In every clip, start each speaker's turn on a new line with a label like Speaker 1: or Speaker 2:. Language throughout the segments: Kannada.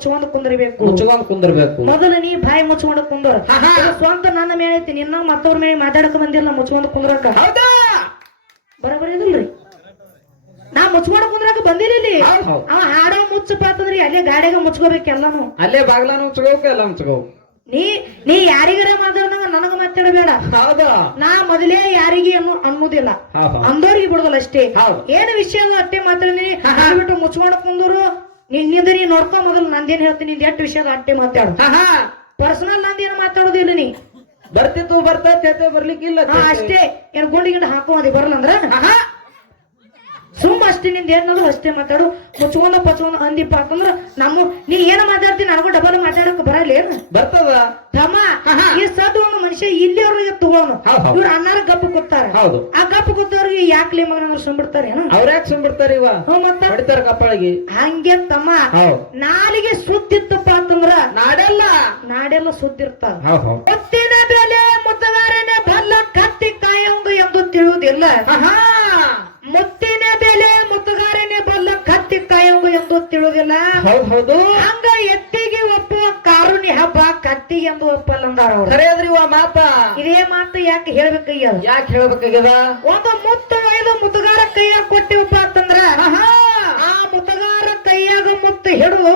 Speaker 1: ಮುಚ್ಕೊಂಡ್ ಕುಂದಿರ್ಬೇಕು.
Speaker 2: ಮುಚ್ಕೊಂಡ್ ಕುಂದಿರ್ಬೇಕು.
Speaker 1: ಮೊದಲು ನೀ ಬಾಯಿ ಮುಚ್ಕೊಂಡು ಕುಂದ್ರ. ಸ್ವಂತ ನನ್ನ ಮೇಲೆ ಐತಿ ನಿನ್ನ ಮತ್ತವ್ರ ಮೇಲೆ ಮಾತಾಡಕ ಬಂದಿಲ್ಲ ಮುಚ್ಕೊಂಡು ಕುಂದ್ರಕ
Speaker 2: ಹೌದಾ?
Speaker 1: ಬರಬರಿ ಇದಿಲ್ರಿ. ನಾ ಮುಚ್ಕೊಂಡು ಕುಂದ್ರಕ ಬಂದಿರಲಿ ಇಲ್ಲಿ. ಅವ ಹಾಡೋ ಮುಚ್ಚಪ್ಪ ಅಂತಂದ್ರಿ ಅಲ್ಲೇ ಗಾಡಿಗೆ ಮುಚ್ಕೋಬೇಕು ಎಲ್ಲಾನು.
Speaker 2: ಅಲ್ಲೇ ಬಾಗ್ಲಾನು ಮುಚ್ಕೋಬೇಕು ಎಲ್ಲ ಮುಚ್ಕೋ
Speaker 1: ನೀ ನೀ ಯಾರಿಗಾರ ಮಾತಾಡ್ದಂಗ ನನಗ ಮಾತಾಡಬೇಡ.
Speaker 2: ಹೌದಾ?
Speaker 1: ನಾ ಮೊದಲೇ ಯಾರಿಗೆ ಅನ್ನು ಅನ್ನೋದಿಲ್ಲ ಅಂದೋರಿಗೆ ಬಿಡುದಲ್ಲ ಅಷ್ಟೇ. ಏನು ವಿಷಯ ಅಷ್ಟೇ ಮಾತಾಡಿನಿ. ಬಿಟ್ಟು ಮುಚ್ಕೊಂಡು ಕುಂದ್ರು. ನಿನ್ನಿಂದ ನೀ ನೋಡ್ಕೊ ಮೊದಲು ನಂದೇನ್ ಹೇಳ್ತೀನಿ ನಿಂದ ಎಷ್ಟು ವಿಷಯದ ಅಟ್ಟೆ ಮಾತಾಡು.
Speaker 2: ಹಾ ಹಾ.
Speaker 1: ಪರ್ಸನಲ್ ನಂದೇನು ಮಾತಾಡೋದಿಲ್ಲ ನೀ.
Speaker 2: ಬರ್ತಿತ್ತು ಬರ್ತಾ ಚೇತೆ ಬರ್ಲಿಕ್ಕಿಲ್ಲ
Speaker 1: ಹಾ ಅಷ್ಟೇ. ಏನ್ ಗುಂಡಿ ಗಿಂಡ ಹಾಕೋದಿ ಬರಲ್ಲ ಅಂದ್ರ
Speaker 2: ಆಹಾ.
Speaker 1: ಸುಮ್ಮ ಅಷ್ಟೇ ನಿಂದ ಏನಾದ್ರು ಅಷ್ಟೇ ಮಾತಾಡು. ಮುಚ್ಕೊಂಡ ಪಚ್ಕೊಂಡ ಅಂದಿಪ್ಪ ಅಂತಂದ್ರ ನಮ್ಮ ನೀ ಏನ ಮಾತಾಡ್ತೀನಿ ನನಗೂ ಡಬಲ್ ಮಾತಾಡಕ್ ಬರಲ್ಲ ಏನು?
Speaker 2: ಬರ್ತದ?
Speaker 1: ತಮ್ಮ. ಈ ಸದ್ ಒಂದು ಮನುಷ್ಯ ಇಲ್ಲಿಯವ್ರಿಗೆ ತಗೋನು. ಇವ್ರು ಅನ್ನಾರ ಗಪ್ಪ ಕೂತಾರ
Speaker 2: ಹೌದು.
Speaker 1: ಆ ಗಪ್ಪ ಕೂತವ್ರಿಗೆ ಯಾಕ್ಲಿ ಮಗನ ಸುಂಬಿಡ್ತಾರೆ ಏನು?
Speaker 2: ಯಾಕೆ ಸುಂಬಿಡ್ತಾರೆ ಇವ?
Speaker 1: ಮತ್ತ?
Speaker 2: ಬಿಡ್ತಾರ ಕಪ್ಪಳಿಗೆ.
Speaker 1: ಹಂಗೆ ತಮ್ಮ. ನಾಲಿಗೆ ಸುದ್ದಿತ್ತಪ್ಪ ಅಂತಂದ್ರ
Speaker 2: ನಾಡೆಲ್ಲ.
Speaker 1: ನಾಡೆಲ್ಲ ಸುದ್ದಿರ್ತಾವ ಮುತ್ತಿನ ಬೆಲೆ ಮುತ್ತಗಾರನೆ ಬಲ್ಲ ಕತ್ತಿ ಕಾಯಂಗ ಎಂದು ತಿಳಿಯುವುದಿಲ್ಲ.
Speaker 2: ಆಹಾ
Speaker 1: ಕಾಯಂಗ
Speaker 2: ಹೌದು ಹೌದು.
Speaker 1: ಹಂಗ ಎತ್ತಿಗೆ ಎಂದು ಒಪ್ಪಲ್ಲ ಅಂದಾರ ಅವ್ರು
Speaker 2: ಇವ ಮಾತ
Speaker 1: ಇದೇ ಮಾತು ಯಾಕೆ ಹೇಳ್ಬೇಕಯ್ಯ?
Speaker 2: ಯಾಕೆ ಹೇಳ್ಬೇಕಾಗ್ಯದ?
Speaker 1: ಒಂದು ಮುತ್ತು ಒಯ್ದು ಮುತ್ತಗಾರ ಕೈಯಾಗ ಕೊಟ್ಟಿವಪ್ಪ ಅಂತಂದ್ರ ಆ ಮುತ್ತಗಾರ ಕೈಯಾಗ ಮುತ್ತು
Speaker 2: ಹಿಡು.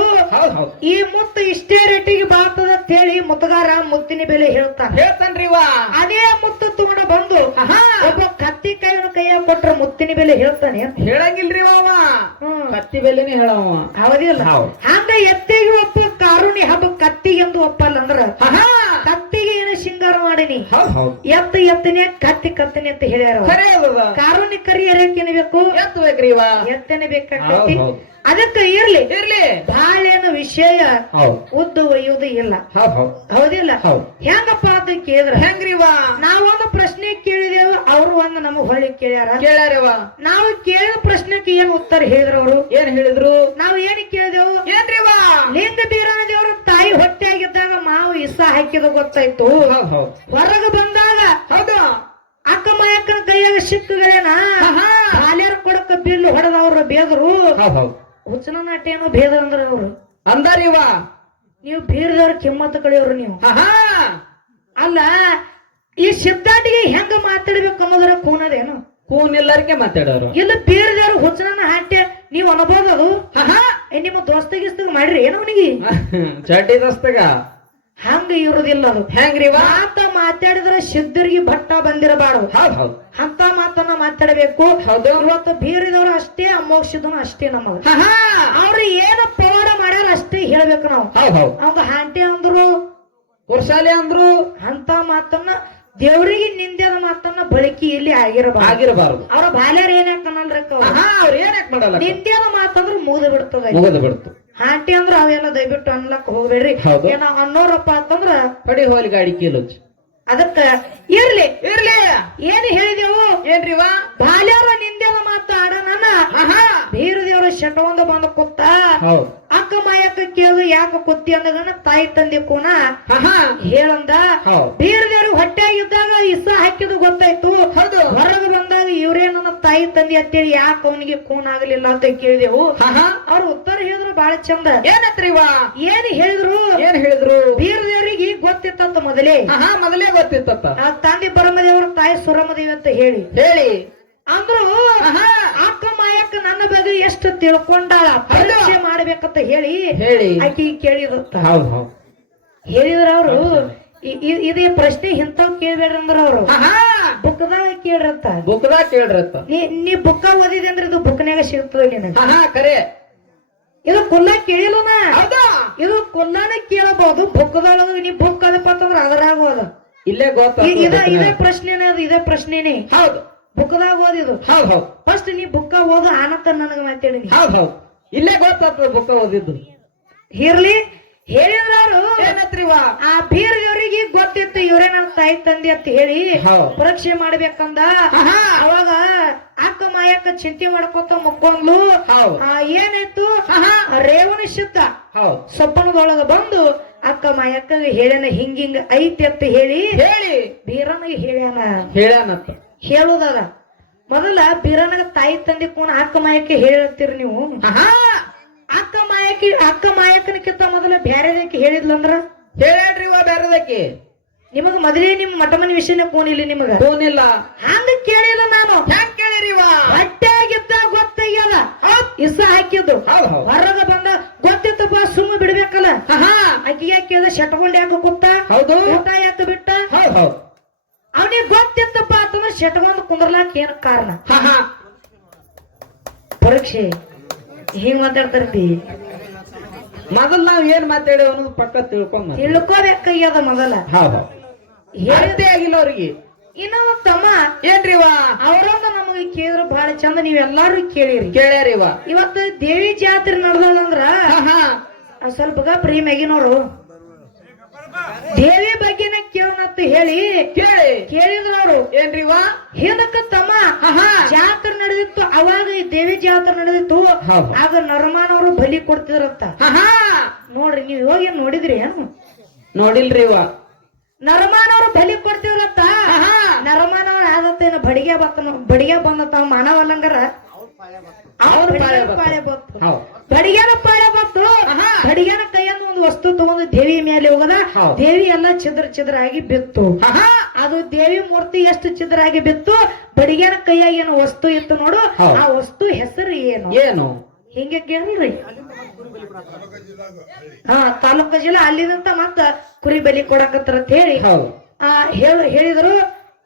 Speaker 1: ಈ ಮುತ್ತು ಇಷ್ಟೇ ರೇಟಿಗೆ ಬಾಳ್ತದ ಅಂತ ಹೇಳಿ ಮುತ್ತಗಾರ ಮುತ್ತಿನ ಬೆಲೆ ಹೇಳ್ತಾನೆ.
Speaker 2: ಹೇಳ್ತಾನ್ರಿ ಇವ
Speaker 1: ಅದೇ ಮುತ್ತು ತಗೊಂಡು ಬಂದು ಒಬ್ಬ ಕತ್ತಿ ಕೈಯನ್ನು ಕೈಯಾಗ ಕೊಟ್ರ ಮುತ್ತಿನ ಬೆಲೆ ಹೇಳ್ತಾನೆ
Speaker 2: ಹೇಳಂಗಿಲ್ರಿ ಅವ ಕತ್ತಿ ಬೆಲೆನೇ ಹೇಳವ
Speaker 1: ಹೌದಿಲ್ಲ.
Speaker 2: ಹೌದ್.
Speaker 1: ಹಂಗ ಎತ್ತಿಗೆ ಒಪ್ಪ ಕಾರುಣಿ ಹಬ್ಬ ಕತ್ತಿ ಎಂದು ಒಪ್ಪಲ್ಲ ಅಂದ್ರ ಕತ್ತಿಗೆ ಏನು ಶೃಂಗಾರ ಮಾಡಿನಿ? ಎತ್ತ ಎತ್ತನೆ ಕತ್ತಿ ಕತ್ತನೆ ಅಂತ ಹೇಳ್ಯಾರ ಕಾರುಣಿ ಕರಿ ಎರಕೇನೆ ಬೇಕು
Speaker 2: ಎತ್ತಬೇಕ್ರಿ
Speaker 1: ಎತ್ತನೆ ಬೇಕಾ
Speaker 2: ಕತ್ತಿ?
Speaker 1: ಅದಕ್ಕೆ ಇರ್ಲಿ.
Speaker 2: ಇರ್ಲಿ.
Speaker 1: ಬಾಳೇನು ವಿಷಯ ಉದ್ದು ಒಯ್ಯೋದು ಇಲ್ಲ.
Speaker 2: ಹೌದ್ ಹೌದ್.
Speaker 1: ಹೌದಿಲ್ಲ?
Speaker 2: ಹೌದ್.
Speaker 1: ಹೆಂಗಪ್ಪ ಅಂತ ಕೇಳಿದ್ರ
Speaker 2: ಹೆಂಗ್ರಿ ಇವ
Speaker 1: ನಾವೊಂದು ಪ್ರಶ್ನೆ ಕೇಳಿದೆವು ಅವರು ಒಂದು ನಮಗ್ ಹೊಳ್ಳಿ ಕೇಳ್ಯಾರ.
Speaker 2: ಕೇಳ್ಯಾರವ
Speaker 1: ನಾವು ಕೇಳಿದ ಪ್ರಶ್ನೆಗೆ ಏನ್ ಉತ್ತರ ಹೇಳಿದ್ರು ಅವರು?
Speaker 2: ಏನ್ ಹೇಳಿದ್ರು?
Speaker 1: ನಾವು ಏನ್ ಕೇಳಿದೆವು?
Speaker 2: ಏನ್ರಿ ಇವ
Speaker 1: ಲಿಂಗ ಬೀರನ ದೇವ್ರ ತಾಯಿ ಹೊಟ್ಟೆ ಆಗಿದ್ದಾಗ ಮಾವು ಇಸ ಹಾಕಿದ ಗೊತ್ತಾಯ್ತು. ಹೊರಗ ಬಂದಾಗ
Speaker 2: ಹೌದು.
Speaker 1: ಅಕ್ಕ ಮಾಯಕ್ಕನ ಕೈಯಾಗ ಸಿಕ್ಕಗಳೇನಾ?
Speaker 2: ಆಹಾ
Speaker 1: ಬಾಲ್ಯರ ಕೊಡಕ ಬಿಲ್ಲು ಹೊಡೆದವ್ರ ಬೇದರು ಹುಚ್ಚನ ನಾಟ್ಯ ಏನೋ ಭೇದ ಅಂದ್ರ ಅವ್ರು?
Speaker 2: ಅಂದಾರ ಇವ
Speaker 1: ನೀವು ಬೀರದವ್ರ ಕಿಮ್ಮತ್ತ ಕಳಿಯವ್ರು ನೀವು.
Speaker 2: ಆಹಾ
Speaker 1: ಅಲ್ಲ ಈ ಶಬ್ದಾಟಿಗೆ ಹೆಂಗ ಮಾತಾಡ್ಬೇಕು ಅನ್ನೋದರ ಕೂನದೇನು
Speaker 2: ಕೂನ್ ಎಲ್ಲರಿಗೆ ಮಾತಾಡೋರು.
Speaker 1: ಇಲ್ಲ ಬೀರದವ್ರ ಹುಚ್ಚನ ಹಾಟ್ಯ ನೀವು ಅನ್ಬೋದು ಅದು
Speaker 2: ಆಹಾ
Speaker 1: ಏ, ನಿಮ್ಮ ದೋಸ್ತ ಗಿಸ್ತಗ ಮಾಡ್ರಿ ಏನು ಅವನಿಗೆ?
Speaker 2: ಚಡ್ಡಿ ದಸ್ತಗ.
Speaker 1: ಹಂಗ ಇರುದಿಲ್ಲ ಅದು
Speaker 2: ಹೆಂಗ್ರಿ
Speaker 1: ಮಾತ ಮಾತಾಡಿದ್ರೆ ಸಿದ್ಧರಿಗೆ ಭಟ್ಟ ಬಂದಿರಬಾರದು.
Speaker 2: ಹೌದ್ ಹೌದ್.
Speaker 1: ಅಂತ ಮಾತನ್ನ ಮಾತಾಡಬೇಕು.
Speaker 2: ಹೌದು.
Speaker 1: ಇವತ್ತು ಬೀರಿದವರು ಅಷ್ಟೇ ಅಮೋಕ್ಷದನು ಅಷ್ಟೇ
Speaker 2: ನಮ್ಮ
Speaker 1: ಅವ್ರು ಏನು ಪವಾಡ ಮಾಡ್ಯಾರ ಅಷ್ಟೇ ಹೇಳ್ಬೇಕು ನಾವು.
Speaker 2: ಹೌದ್ ಹೌದ್.
Speaker 1: ಅವಾಗ ಹಾಂಟೆ ಅಂದ್ರು
Speaker 2: ವರ್ಷಾಲೆ ಅಂದ್ರು.
Speaker 1: ಅಂತ ಮಾತನ್ನ ದೇವರಿಗೆ ನಿಂದ್ಯದ ಮಾತನ್ನ ಬಳಕೆ ಇಲ್ಲಿ ಆಗಿರಬಾರ್ದು.
Speaker 2: ಆಗಿರಬಾರದು.
Speaker 1: ಅವ್ರ ಬಾಲ್ಯರ ಏನ್ ಯಾಕನ್ನಲ್ರಕ್ಕ
Speaker 2: ಆಹಾ ಅವ್ರ? ಏನ್ ಯಾಕೆ ಮಾಡಲ್ಲ
Speaker 1: ನಿಂದ್ಯದ ಮಾತಂದ್ರೆ ಮುಗಿದು ಬಿಡ್ತದೆ.
Speaker 2: ಮುಗಿದು ಬಿಡ್ತು.
Speaker 1: ಹಾಂಟಿ ಅಂದ್ರ ಅವೆಲ್ಲ ದಯವಿಟ್ಟು ಅನ್ಲಕ್ ಹೋಗ್ಬೇಡ್ರಿ.
Speaker 2: ಏನೋ
Speaker 1: ಏನ ಅನ್ನೋರಪ್ಪ ಅಂತಂದ್ರ
Speaker 2: ಕಡಿ ಹೋಲಿ ಗಾಡಿ ಕೀಲುಚ್ಚು
Speaker 1: ಅದಕ್ಕ ಇರ್ಲಿ
Speaker 2: ಇರ್ಲಿ.
Speaker 1: ಏನ್ ಹೇಳಿದೆವು?
Speaker 2: ಏನ್ರಿ ವಾ
Speaker 1: ಬಾಲ್ಯರ ನಿಂದೆದ ಮಾತು ಆಡನನ
Speaker 2: ಆಹಾ.
Speaker 1: ಬೀರ ದೇವ್ರ ಬಂದು ಬಂದ ಕುತ್ತ
Speaker 2: ಹೌದ್.
Speaker 1: ಅಕ್ಕ ಮಾಯಕ್ಕ ಕೇಳು ಯಾಕ ಕುತ್ತಿ ಅಂದಗನ ತಾಯಿ ತಂದೆ ಕೂನ ಹೇಳಂದ
Speaker 2: ಬೇರೆ
Speaker 1: ಬೀರ ದೇವ್ರ ಹೊಟ್ಟೆಯಾಗಿದ್ದಾಗ ಇಸ ಹಾಕಿದ ಗೊತ್ತಾಯ್ತು.
Speaker 2: ಹೌದು.
Speaker 1: ಹೊರಗೆ ಬಂದಾಗ ಇವ್ರೇ ನನ್ನ ತಾಯಿ ತಂದೆ ಅಂತೇಳಿ ಯಾಕ ಅವನಿಗೆ ಕೂನ್ ಆಗ್ಲಿಲ್ಲ ಅಂತ ಕೇಳಿದೆವು. ಅವ್ರ ಉತ್ತರ ಹೇಳಿದ್ರು ಬಾಳ ಚಂದ.
Speaker 2: ಏನತ್ರಿ ಇವ?
Speaker 1: ಏನ್ ಹೇಳಿದ್ರು?
Speaker 2: ಏನ್ ಹೇಳಿದ್ರು?
Speaker 1: ಬೀರ ದೇವರಿಗೆ ಗೊತ್ತಿತ್ತಂತ ಮೊದಲೇ.
Speaker 2: ಹಾ ಮೊದಲೇ ಗೊತ್ತಿತ್ತ
Speaker 1: ತಂದೆ ಪರಮದೇವ್ರ ತಾಯಿ ಸುರಮದೇವಿ ಅಂತ ಹೇಳಿ.
Speaker 2: ಹೇಳಿ.
Speaker 1: ಅಂದ್ರು ಅಕ್ಕ ಮಾಯಕ್ಕ ನನ್ನ ಬಗ್ಗೆ ಎಷ್ಟು ತಿಳ್ಕೊಂಡಾಳ ಪರೀಕ್ಷೆ ಮಾಡ್ಬೇಕಂತ ಹೇಳಿ
Speaker 2: ಹೇಳಿ.
Speaker 1: ಆಕಿ ಕೇಳಿದ್ರು.
Speaker 2: ಹೌದ್ ಹೌದ್.
Speaker 1: ಹೇಳಿದ್ರ ಅವ್ರು ಇದೇ ಪ್ರಶ್ನೆ ಇಂಥವ್ ಕೇಳ್ಬೇಡ್ರಿ ಅಂದ್ರ ಅವ್ರು. ಬುಕ್ದಾಗ ಕೇಳ್ರಂತ.
Speaker 2: ಬುಕ್ದಾಗ ಕೇಳ್ರಂತ.
Speaker 1: ನೀ ನೀ ಬುಕ್ಕ ಓದಿದೆ ಅಂದ್ರೆ ಇದು ಬುಕ್ನ್ಯಾಗ ಸಿಗ್ತದ ನಿನಗೆ
Speaker 2: ಕರೆ.
Speaker 1: ಇದು ಕುಲ್ಲ ಕೇಳಿಲ್ಲನ? ಇದು ಕುಲ್ಲಾನ ಕೇಳಬಹುದು ಬುಕ್ದೊಳಗ ನೀ ಬುಕ್ ಅದಪ್ಪ ಅಂತಂದ್ರ ಅದ್ರಾಗ ಓದ.
Speaker 2: ಇಲ್ಲೇ ಗೊತ್ತ
Speaker 1: ಇದೇ ಪ್ರಶ್ನೆನೇ ಅದು ಇದೇ ಪ್ರಶ್ನೆನೇ.
Speaker 2: ಹೌದು.
Speaker 1: ಬುಕ್ದಾಗ ಓದಿದು
Speaker 2: ಹೌದ್ ಹೌದ್.
Speaker 1: ಫಸ್ಟ್ ನೀ ಬುಕ್ಕ ಓದು ಆನತ್ತ ನನಗ ಮಾತಾಡಿನಿ.
Speaker 2: ಹೌದ್ ಹೌದ್. ಇಲ್ಲೇ ಗೊತ್ತಾಗ್ತದ ಬುಕ್ಕ ಓದಿದ್ದು.
Speaker 1: ಇರ್ಲಿ ಹೇಳಿದ್ರು
Speaker 2: ಏನತ್ರಿವ
Speaker 1: ಆ ಬೀರ್ ಇವರಿಗೆ ಗೊತ್ತಿತ್ತು ಇವರೇ ನನ್ನ ತಾಯಿ ತಂದೆ ಅಂತ ಹೇಳಿ ಪರೀಕ್ಷೆ ಮಾಡ್ಬೇಕಂದ. ಅವಾಗ ಅಕ್ಕ ಮಾಯಕ್ಕ ಚಿಂತೆ ಮಾಡ್ಕೊತ ಮುಕ್ಕೊಂಡ್ಲು. ಏನಾಯ್ತು? ರೇವಣ
Speaker 2: ಶುದ್ಧ
Speaker 1: ಸೊಪ್ಪನದೊಳಗ ಬಂದು ಅಕ್ಕ ಮಾಯಕ್ಕ ಹೇಳ್ಯಾನ ಹಿಂಗಿಂಗ್ ಐತಿ ಅಂತ ಹೇಳಿ
Speaker 2: ಹೇಳಿ.
Speaker 1: ಬೀರನಿಗೆ ಹೇಳ್ಯಾನ.
Speaker 2: ಹೇಳ್ಯಾನತ್ತ
Speaker 1: ಹೇಳುದದ. ಮೊದಲ ಬೀರನಗ ತಾಯಿ ತಂದೆ ಕೂನ ಅಕ್ಕ ಮಾಯಕ್ಕೆ ಹೇಳ್ತೀರಿ ನೀವು? ಅಕ್ಕ ಮಾಯಕಿ ಅಕ್ಕ ಮಾಯಕನಕ್ಕಿಂತ ಮೊದಲ ಮೊದಲ ಬ್ಯಾರೆದಕ್ಕೆ ಹೇಳಿದ್ಲಂದ್ರ?
Speaker 2: ಹೇಳ್ಯಾಡ್ರಿ ಇವ ಬ್ಯಾರದಕ್ಕಿ?
Speaker 1: ನಿಮಗ ಮೊದಲೇ ನಿಮ್ ಮಟಮನ ವಿಷಯನ ಇಲ್ಲಿ ನಿಮಗ?
Speaker 2: ಫೋನಿಲ್ಲ
Speaker 1: ಹಂಗ ಕೇಳಿಲ್ಲ ನಾನು.
Speaker 2: ಹ್ಯಾಂಗ ಕೇಳಿರಿ ಇವ
Speaker 1: ಹೊಟ್ಟೆಗಿದ್ದ ಗೊತ್ತಾಗ್ಯದ ಇಸ ಹಾಕಿದ್ದು. ಹೊರಗ ಬಂದ ಗೊತ್ತಿತ್ತಪ್ಪ ಸುಮ್ಮ ಬಿಡ್ಬೇಕಲ್ಲ.
Speaker 2: ಹಾ
Speaker 1: ಅಕ್ಕಿ ಯಾಕೆ ಶಟ್ಕೊಂಡ್ ಯಾಕೆ ಕೂತ
Speaker 2: ಹೌದು.
Speaker 1: ಊಟ ಯಾಕೆ ಬಿಟ್ಟ. ಅವನಿಗೆ ಗೊತ್ತಿತ್ತಪ್ಪ ಅಂತಂದ್ರೆ ಕುಂದರ್ಲಾಕ್ ಏನ್ ಕಾರಣ? ಪರೀಕ್ಷೆ. ಹಿಂಗ್ ಮಾತಾಡ್ತಾರ್ತಿ?
Speaker 2: ಮೊದಲ್ ನಾವ್ ಏನ್ ಮಾತಾಡೇವ ಅನ್ನೋದು ಪಕ್ಕ ತಿಳ್ಕೊಂಡ್
Speaker 1: ತಿಳ್ಕೋಬೇಕಯ್ಯದ ಮೊದಲ
Speaker 2: ಹೇಳ್ತೇ ಆಗಿಲ್ಲ ಅವ್ರಿಗೆ.
Speaker 1: ಇನ್ನೊಂದು ತಮ್ಮ.
Speaker 2: ಏನ್ರಿ
Speaker 1: ಅವರೊಂದು ನಮಗೆ ಕೇಳಿದ್ರು ಬಹಳ ಚಂದ ನೀವೆಲ್ಲಾರು ಕೇಳಿರಿ.
Speaker 2: ಕೇಳ್ಯಾರಿ ಇವ
Speaker 1: ಇವತ್ತು ದೇವಿ ಜಾತ್ರೆ ನಡೆದಂದ್ರ ಸ್ವಲ್ಪ ನೋಡು ಮ್ಯಾಗಿನವ್ರು ದೇವಿ ಬಗ್ಗೆನ ಕೇಳ ಹೇಳಿ
Speaker 2: ಕೇಳಿ.
Speaker 1: ಅವರು
Speaker 2: ಏನ್ರಿ
Speaker 1: ಏನಕ್ಕ ತಮ್ಮ? ಜಾತ್ರೆ ನಡೆದಿತ್ತು ಅವಾಗ ಈ ದೇವಿ ಜಾತ್ರೆ ನಡೆದಿತ್ತು. ಆಗ ನರಮಾನವರು ಬಲಿ ಕೊಡ್ತಿದ್ರಂತ. ನೋಡ್ರಿ ನೀವ್ ಇವಾಗ ಏನ್ ನೋಡಿದ್ರಿ ಏನು?
Speaker 2: ನೋಡಿಲ್ರಿ ಇವ
Speaker 1: ನರಮಾನವರು ಬಲಿ
Speaker 2: ಹಾ
Speaker 1: ನರಮಾನವ್ರ ಆದತ್ತೇನ ಬಡಿಗೆ ಬತ್ತ ಬಡಿಗೆ ಬಂದತ್ತ ಮಾನವಲ್ಲಂಗರ
Speaker 2: ಅವ್ರ ಪಾಳೆ ಬತ್ತು.
Speaker 1: ಬಡಿಗೆನ ಪಾಳೆ
Speaker 2: ಬಂತು.
Speaker 1: ಬಡಿಗೆನ ಕೈಯಿಂದ ಒಂದು ವಸ್ತು ತಗೊಂಡು ದೇವಿ ಮೇಲೆ ಹೋಗದ. ದೇವಿ ಎಲ್ಲ ಚಿದ್ರ ಚಿದ್ರ ಆಗಿ ಬಿತ್ತು. ಅದು ದೇವಿ ಮೂರ್ತಿ ಎಷ್ಟು ಚಿದ್ರ ಆಗಿ ಬಿತ್ತು? ಬಡಿಗೆನ ಕೈಯಾಗ ಏನು ವಸ್ತು ಇತ್ತು ನೋಡು. ಆ ವಸ್ತು ಹೆಸರು ಏನು?
Speaker 2: ಏನು?
Speaker 1: ಹಿಂಗೆ ಕೇಳ್ರಿ. ಹಾ ತಾಲೂಕು ಜಿಲ್ಲಾ ಅಲ್ಲಿದಂತ ಮತ್ತ ಕುರಿ ಬಲಿ ಕೊಡಕತ್ತಾರ ಅಂತ ಹೇಳಿ.
Speaker 2: ಹೌದು.
Speaker 1: ಆ ಹೇಳ ಹೇಳಿದ್ರು.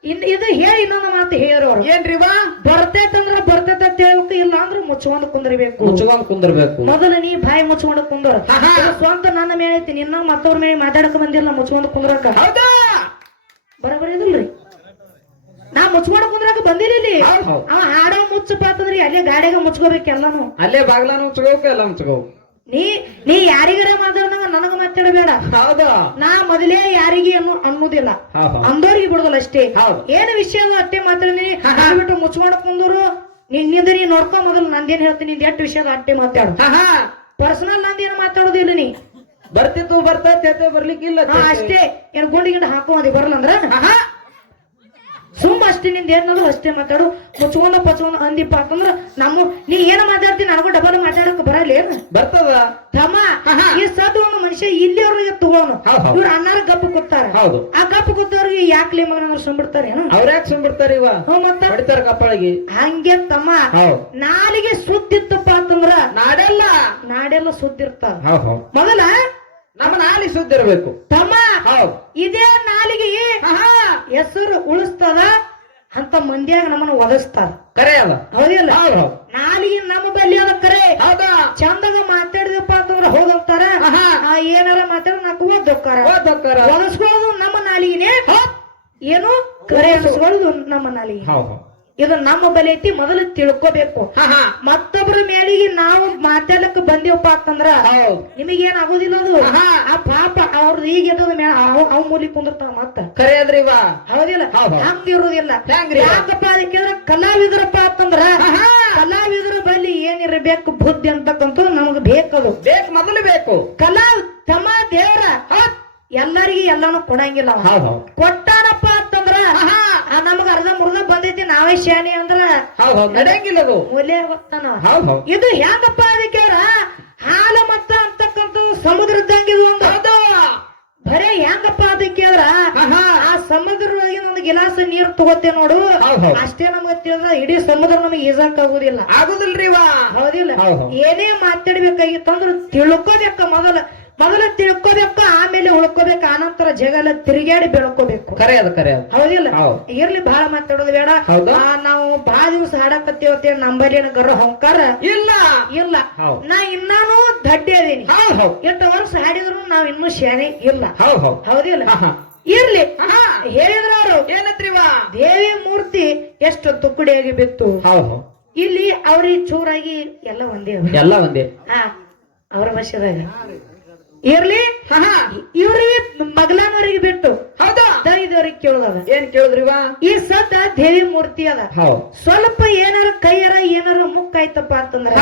Speaker 1: ಇನ್ ಇದು ಹೇಳಿ ಇನ್ನೊಂದು ಮಾತು ಹೇರೋರು
Speaker 2: ಏನ್ರಿ ಇವ
Speaker 1: ಬರ್ತೈತಂದ್ರ ಬರ್ತೈತ ಅಂತ ಹೇಳ್ಬೇಕು ಇಲ್ಲ ಅಂದ್ರೆ ಮುಚ್ಕೊಂಡ್ ಕುಂದ್ರಬೇಕು.
Speaker 2: ಮುಚ್ಕೊಂಡ್ ಕುಂದಿರ್ಬೇಕು.
Speaker 1: ಮೊದಲ ನೀ ಬಾಯಿ ಮುಚ್ಕೊಂಡ್ ಕುಂದ್ರ. ಸ್ವಂತ ನನ್ನ ಮೇಲೆ ಐತಿ ನಿನ್ನ ಮತ್ತವ್ರ ಮೇಲೆ ಮಾತಾಡಕ ಬಂದಿಲ್ಲ ಮುಚ್ಕೊಂಡ್ ಕುಂದ್ರಕ
Speaker 2: ಹೌದಾ?
Speaker 1: ಬರಬರಿ ಇದಿಲ್ರಿ ನಾ ಮುಚ್ಕೊಂಡ್ ಕುಂದ್ರಕ
Speaker 2: ಬಂದಿರಲಿ
Speaker 1: ಅವ ಹಾಡೋ ಮುಚ್ಚಪ್ಪ ಅಂತಂದ್ರಿ ಅಲ್ಲೇ ಗಾಡಿಗೆ ಮುಚ್ಕೋಬೇಕು ಎಲ್ಲಾನು.
Speaker 2: ಅಲ್ಲೇ ಬಾಗ್ಲಾನು ಮುಚ್ಕೋಬೇಕು ಎಲ್ಲ ಮುಚ್ಕೋ
Speaker 1: ನೀ ನೀ ಯಾರಿಗಾರ ಮಾತಾಡ್ದವ ನನಗ ಮಾತಾಡಬೇಡ.
Speaker 2: ಹೌದಾ.
Speaker 1: ನಾ ಮೊದಲೇ ಯಾರಿಗೆ ಅನ್ನು ಅನ್ನೋದಿಲ್ಲ ಅಂದೋರಿಗೆ ಬಿಡುದಿಲ್ಲ ಅಷ್ಟೇ.
Speaker 2: ಹೌದು.
Speaker 1: ಏನು ವಿಷಯ ಅದು ಅಷ್ಟೇ ಮಾತಾಡಿ. ಬಿಟ್ಟು ಮುಚ್ಕೊಂಡು ಕುಂದರು. ನಿನ್ನಿಂದ ನೀ ನೋಡ್ಕೊ ಮೊದಲು ನಂದೇನ್ ಹೇಳ್ತೀನಿ ನಿಂದ ಎಷ್ಟು ವಿಷಯದ ಅಟ್ಟೆ ಮಾತಾಡು. ಪರ್ಸನಲ್ ನಂದೇನು ಮಾತಾಡೋದಿಲ್ಲ ನೀ.
Speaker 2: ಬರ್ತಿತ್ತು ಬರ್ತೈತೆ ಬರ್ಲಿಕ್ಕಿಲ್ಲ
Speaker 1: ಅಷ್ಟೇ. ಏನ್ ಗುಂಡಿ ಗಿಂಡ ಹಾಕೋದಿ ಬರಲ್ಲ ಅಂದ್ರ ಸುಮ್ಮ ಅಷ್ಟೇ ನಿಂದ ಏನದು ಅಷ್ಟೇ ಮಾತಾಡು. ಮುಚ್ಕೊಂಡ ಪಚ್ಕೊಂಡ ಅಂದಿಪ್ಪ ಅಂತಂದ್ರ ನಮ್ಮ ನೀ ಏನ ಮಾತಾಡ್ತೀನಿ ನನಗೂ ಡಬಲ್ ಮಾತಾಡಕ್ ಬರಲ್ಲ ಏನ್?
Speaker 2: ಬರ್ತದ?
Speaker 1: ತಮ್ಮ. ಈ ಸದ್ದು ಒಂದು ಮನುಷ್ಯ ಇಲ್ಲಿಯವ್ರಿಗೆ ತಗೋನು. ಇವ್ರ ಅನ್ನಾರ ಗಪ್ಪ ಕೊಡ್ತಾರ
Speaker 2: ಹೌದು.
Speaker 1: ಆ ಗಪ್ಪ ಕೊತ್ತವ್ರಿಗೆ ಯಾಕ್ಲಿ ಮಗನ ಸುಂಬಿಡ್ತಾರೆ ಏನು?
Speaker 2: ಅವ್ರ ಯಾಕೆ ಸುಂಬಿಡ್ತಾರೆ ಇವ?
Speaker 1: ಹ್ಮ್ ಮತ್ತ.
Speaker 2: ಹೊಡಿತಾರ ಕಪ್ಪಳಿಗೆ.
Speaker 1: ಹಂಗೆ ತಮ್ಮ ನಾಲಿಗೆ ಸುದ್ದಿತ್ತಪ್ಪ ಅಂತಂದ್ರ
Speaker 2: ನಾಡೆಲ್ಲ.
Speaker 1: ನಾಡೆಲ್ಲ
Speaker 2: ಸುದ್ದಿರ್ತಾರ
Speaker 1: ಮೊದಲ
Speaker 2: ನಮ್ಮ ನಾಲಿ ಸುದ್ದಿರ್ಬೇಕು.
Speaker 1: ತಮ್ಮ
Speaker 2: ಹೌದು.
Speaker 1: ಇದೇ ನಾಲಿಗೆ ಹೆಸರು ಉಳಿಸ್ತದ? ಅಂತ ಮಂದಿಯಾಗ ನಮ್ಮನ್ನ ಒದಸ್ತಾರ
Speaker 2: ಕರೆ ಅಲ್ಲ.
Speaker 1: ಹೌದಿಲ್ಲ
Speaker 2: ಹೌದ್ ಹೌದ್.
Speaker 1: ನಾಲಿಗೆ ನಮ್ಮ ಬಲ್ಲಿ ಅದ ಕರೆ.
Speaker 2: ಹೌದಾ.
Speaker 1: ಚಂದಾಗ ಮಾತಾಡಿದಪ್ಪ ಅಂತಂದ್ರೆ ಹೌದಂತಾರ ಏನಾರ ಮಾತಾಡ ನಾಕು ಓದೋಕ್ಕಾರ
Speaker 2: ಓದಕ್ಕಾರ
Speaker 1: ಒದಸ್ಕೊಳ್ಳೋದು ನಮ್ಮ ನಾಲಿಗೆನೇ? ಏನು? ಕರೆ ಒದಸ್ಕೊಳ್ಳೋದು ನಮ್ಮ ನಾಲಿಗೆ.
Speaker 2: ಹೌದ್.
Speaker 1: ಇದು ನಮ್ಮ ಬಲಿ ಐತಿ ಮೊದಲು ತಿಳ್ಕೋಬೇಕು. ಮತ್ತೊಬ್ಬರ ಮೇಲಿಗೆ ನಾವು ಮಾತಾಡಕ್ ಬಂದಿವಪ್ಪ ಅಂತಂದ್ರ
Speaker 2: ನಿಮಗೆ
Speaker 1: ನಿಮಗೇನ್ ಆಗೋದಿಲ್ಲ ಅದು. ಆ ಪಾಪ ಅವ್ರದ್ದು ಈಗ ಅವ್ ಮೂಲಿ ಕುಂದಿರ್ತಾವ ಮತ್ತ?
Speaker 2: ಕರೆ ಅದ್ರಿ ಇವ.
Speaker 1: ಹೌದಿಲ್ಲ. ಹಂಗ ಇರುದಿಲ್ಲ? ಯಾಕಪ್ಪ ಅದಕ್ಕೆ ಕಲಾವಿದರಪ್ಪ ಅಂತಂದ್ರ. ಕಲಾವಿದರ ಬಳಿ ಏನಿರಬೇಕು ಬುದ್ಧಿ ಅಂತಕ್ಕಂಥದ್ದು ನಮಗ್ ಬೇಕದು.
Speaker 2: ಬೇಕು ಮೊದಲು ಬೇಕು.
Speaker 1: ಕಲಾ ತಮ್ಮ ದೇವರ ಎಲ್ಲರಿಗೂ ಎಲ್ಲಾನು ಕೊಡಂಗಿಲ್ಲ ಅವ. ನಮಗ ಅರ್ಧ ಮುರ್ದ ಬಂದೈತಿ ನಾವೇ ಶಾಣಿ ಅಂದ್ರ
Speaker 2: ನಡೆಯಂಗಿಲ್ಲ ಅದು.
Speaker 1: ಮೂಲೆ ಗೊತ್ತಾನ ಇದು ಹೆಂಗಪ್ಪ ಅದಕ್ಕೆ ಹಾಲು ಮತ್ತ ಅಂತಕ್ಕಂಥದ್ದು ಸಮುದ್ರದಂಗೆ ಇದು ಒಂದು.
Speaker 2: ಅದು
Speaker 1: ಬರೇ ಹೆಂಗಪ್ಪ ಅದಕ್ಕೆ
Speaker 2: ಆಹಾ.
Speaker 1: ಆ ಸಮುದ್ರದೊಳಗೆ ಒಂದು ಗಿಲಾಸ ನೀರ್ ತಗೋತೇವೆ ನೋಡು. ಅಷ್ಟೇ ನಮಗ ತಿಳಿದ್ರ ಇಡೀ ಸಮುದ್ರ ನಮಗೆ ಈಜಾಕ್ ಆಗುದಿಲ್ಲ.
Speaker 2: ಆಗುದಿಲ್ರಿ ವಾ
Speaker 1: ಹೌದಿಲ್ಲ.
Speaker 2: ಹೌದ್ ಹೌದ್.
Speaker 1: ಏನೇ ಮಾತಾಡ್ಬೇಕಾಗಿತ್ತಂದ್ರ ತಿಳ್ಕೋಬೇಕ ಮೊದಲ. ಮೊದಲ ತಿಳ್ಕೋಬೇಕು ಆಮೇಲೆ ಉಳ್ಕೋಬೇಕು ಆನಂತರ ಜಗಲ ತಿರುಗಾಡಿ ಬೆಳ್ಕೋಬೇಕು.
Speaker 2: ಕರೆ ಅದು ಕರೆ ಅದ.
Speaker 1: ಹೌದಿಲ್ಲ? ಇರ್ಲಿ ಬಹಳ ಮಾತಾಡೋದು ಬೇಡ. ನಾವು ಬಹಳ ದಿವಸ ಹಾಡಕತ್ತೀವತ್ತೆ ನಂಬಲ್ಲಿ ಗರ ಹೊಂಕಾರ
Speaker 2: ಇಲ್ಲ.
Speaker 1: ಇಲ್ಲ.
Speaker 2: ಹೌದ್.
Speaker 1: ನಾ ಇನ್ನಾನು ದಡ್ಡಿ ಅದೀನಿ. ಎಂಟ ವರ್ಷ ಹಾಡಿದ್ರು ನಾವ್ ಇನ್ನೂ ಶಾನೆ ಇಲ್ಲ.
Speaker 2: ಹೌದ್ ಹೌದ್.
Speaker 1: ಹೌದಿಲ್ಲ? ಇರ್ಲಿ. ಹೇಳಿದ್ರ ಅವರು.
Speaker 2: ಏನತ್ರಿ
Speaker 1: ದೇವಿ ಮೂರ್ತಿ ಎಷ್ಟು ತುಕ್ಕಡಿಯಾಗಿ ಬಿತ್ತು. ಇಲ್ಲಿ ಅವ್ರಿಗೆ ಚೂರಾಗಿ ಎಲ್ಲ ಒಂದೇ.
Speaker 2: ಎಲ್ಲ ಒಂದೇ.
Speaker 1: ಆ ಅವ್ರ ಭಾಷೆದಾಗ. ಇರ್ಲಿ? ಇವ್ರಿಗೆ ಮಗ್ಲಾನವರಿಗೆ ಬಿಟ್ಟು
Speaker 2: ಹೌದಾ?
Speaker 1: ದರಿದವ್ರಿಗೆ ಕೇಳೋದದ
Speaker 2: ಏನ್ ಕೇಳಿದ್ರಿ ಇವ
Speaker 1: ಈ ಸದ್ದ ದೇವಿ ಮೂರ್ತಿ ಅದ.
Speaker 2: ಹೌದ್.
Speaker 1: ಸ್ವಲ್ಪ ಏನಾರ ಕೈಯಾರ ಏನಾರ ಮುಕ್ಕಾಯ್ತಪ್ಪ ಅಂತಂದ್ರ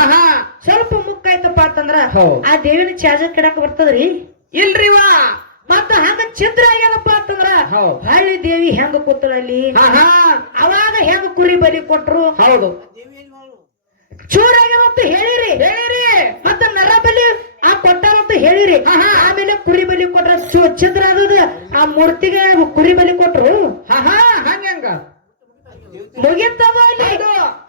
Speaker 1: ಸ್ವಲ್ಪ ಮುಕ್ಕಾಯ್ತಪ್ಪ ಅಂತಂದ್ರ
Speaker 2: ಹೌದ್.
Speaker 1: ಆ ದೇವಿನ ಚಾಜ ಕೆಡಕ್ ಬರ್ತದ್ರಿ?
Speaker 2: ಇಲ್ರಿ ವಾ
Speaker 1: ಮತ್ತ ಹಂಗ ಚಿತ್ರ ಏನಪ್ಪ ಅಂತಂದ್ರ
Speaker 2: ಹೌದ್.
Speaker 1: ಹಳ್ಳಿ ದೇವಿ ಹೆಂಗ ಕೂತಳ ಅಲ್ಲಿ?
Speaker 2: ಹಾ ಹಾ.
Speaker 1: ಅವಾಗ ಹೆಂಗ ಕುರಿ ಬಲಿ ಕೊಟ್ರು?
Speaker 2: ಹೌದು.
Speaker 1: ಮತ್ತೆ ಹೇಳಿರಿ.
Speaker 2: ಹೇಳಿರಿ
Speaker 1: ಮತ್ತ ನರ ಬಲಿ ಆ ಕೊಟ್ಟಾರಂತ ಹೇಳಿರಿ. ಆಮೇಲೆ ಕುರಿ ಬಲಿ ಕೊಟ್ರ ಸ್ವಚ್ಛದ್ರ ಅದು ಆ ಮೂರ್ತಿಗೆ ಕುರಿ ಬಲಿ ಕೊಟ್ರು.
Speaker 2: ಹಂಗ
Speaker 1: ಅಲ್ಲಿ.